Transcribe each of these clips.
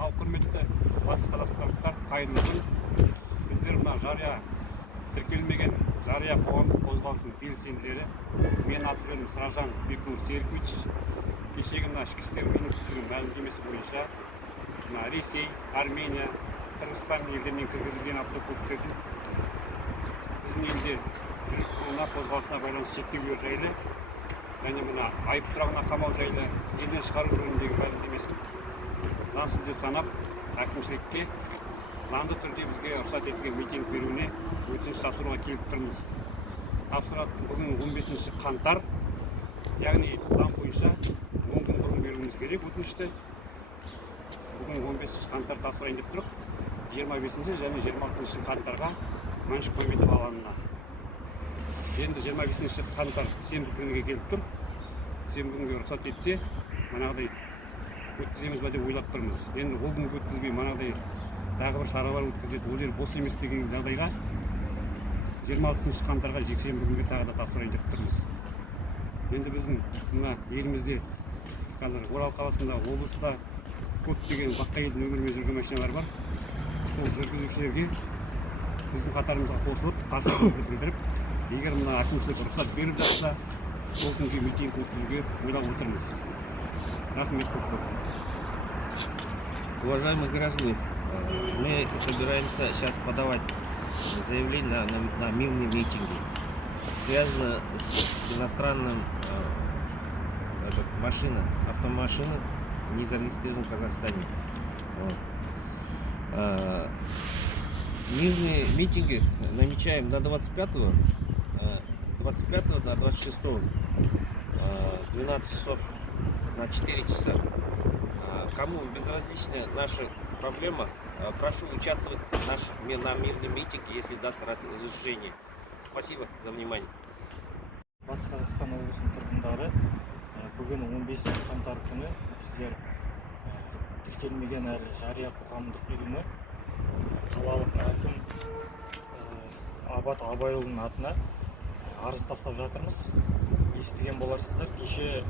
Ал құрметті батыс қазақстандықтар, қайырлы күн. Біздер мына жария тіркелмеген жария қоғамдық қозғалысының белсенділері, мен аты-жөнім Сражан Бекун Серкович. Кешегі мына ішкі істер министрлігінің мәлімдемесі бойынша Ресей, Армения, Қырғызстан елдерінен кіргізілген автокөліктердің біздің елде жүріп тұруына, қозғалысына байланысты шектеулер жайлы және мына айып тұрағына қамау жайлы елден шығару жөніндегі мәлімдемесін заңсыз деп санап, әкімшілікке заңды түрде бізге рұқсат етілген митинг беруіне өтініш тапсыруға келіп тұрмыз. Тапсыратын бүгін 15 қаңтар, яғни заң бойынша 10 күн бұрын беруіміз керек өтінішті. Бүгін 15 қаңтар тапсырайын деп тұрып, 25 және 26 қаңтарға Мәншүк Мәметов алаңына. Енді 25 қаңтар сенбі күніге келіп тұр. Сенбі күнге рұқсат етсе, манағыдай өткіземіз бе деп ойлап тұрмыз. Енді ол күнгі өткізбей, манағыдай тағы бір шаралар өткізіледі, ол жер бос емес деген жағдайға 26 қаңтарға жексенбі күнге тағы да тапсырайын деп тұрмыз. Енді біздің мына елімізде қазір Орал қаласында, облыста көптеген басқа елдің нөмірімен жүрген машиналар бар. Сол жүргізушілерге біздің қатарымызға қосылып, қарсылығымызды білдіріп, егер мына әкімшілік рұқсат беріп жатса, сол күнге митинг өткізуге ойлап отырмыз. Рахмет көп. Уважаемые граждане, мы собираемся сейчас подавать заявление на мирные митинги. Связано с иностранным автомашина, не зарегистрирована в Казахстане. Мирные митинги намечаем на 25 на 26 12 часов на 4 часа. Кому безразлична наша проблема, прошу участвовать на мирном митинге, если даст разрешение. Спасибо за внимание. Батыс Қазақстан облысының тұрғындары, бүгін 15 қаңтар күні біздер тіркелмеген әлі жария қоғамдық ұйымы қалалық әкім Абат Абайұлының атына арыз тастап жатырмыз. Естіген боларсыздар, кеше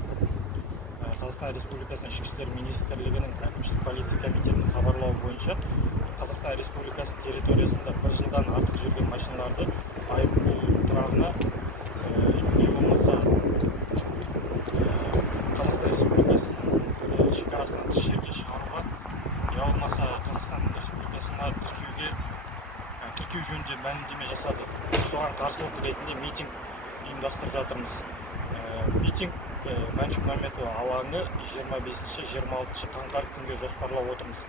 Қазақстан Республикасының ішкі істер министрлігінің әкімшілік полиция комитетінің хабарлауы бойынша Қазақстан Республикасының территориясында 1 жылдан артық жүрген машиналарды айыппұл тұрағына не болмаса Қазақстан Республикасының шекарасынан тыс жерге шығаруға, не болмаса Қазақстан Республикасына тіркеу жөнінде мәлімдеме жасады. Біз соған қарсылық ретінде митинг ұйымдастырып жатырмыз. Митинг Мәншүк Мәметова алаңы 25-26 қаңтар күнге жоспарлап отырмыз.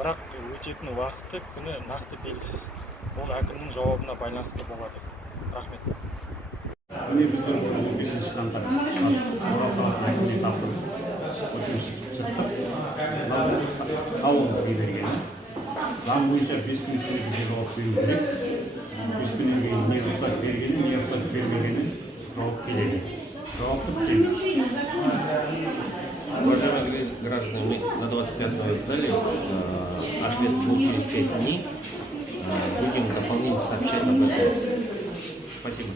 Бірақ өтетін уақыты күні нақты белгісіз. Ол әкімнің жауабына байланысты болады. Рахмет. Міне біздер 15 қаңтар Орал қаласының әкіміне тапсырып өтініш шықтық. Қалуын бізге берген. Заң бойынша 5 күн ішінде жауап беру керек. 5 күннен кейін не рұқсат бергені, не рұқсат бермегені жауап келеді. Уважаемые граждане, мы на 25-го сдали, ответ был через 5 дней. Будем дополнительно сообщать об этом. Спасибо.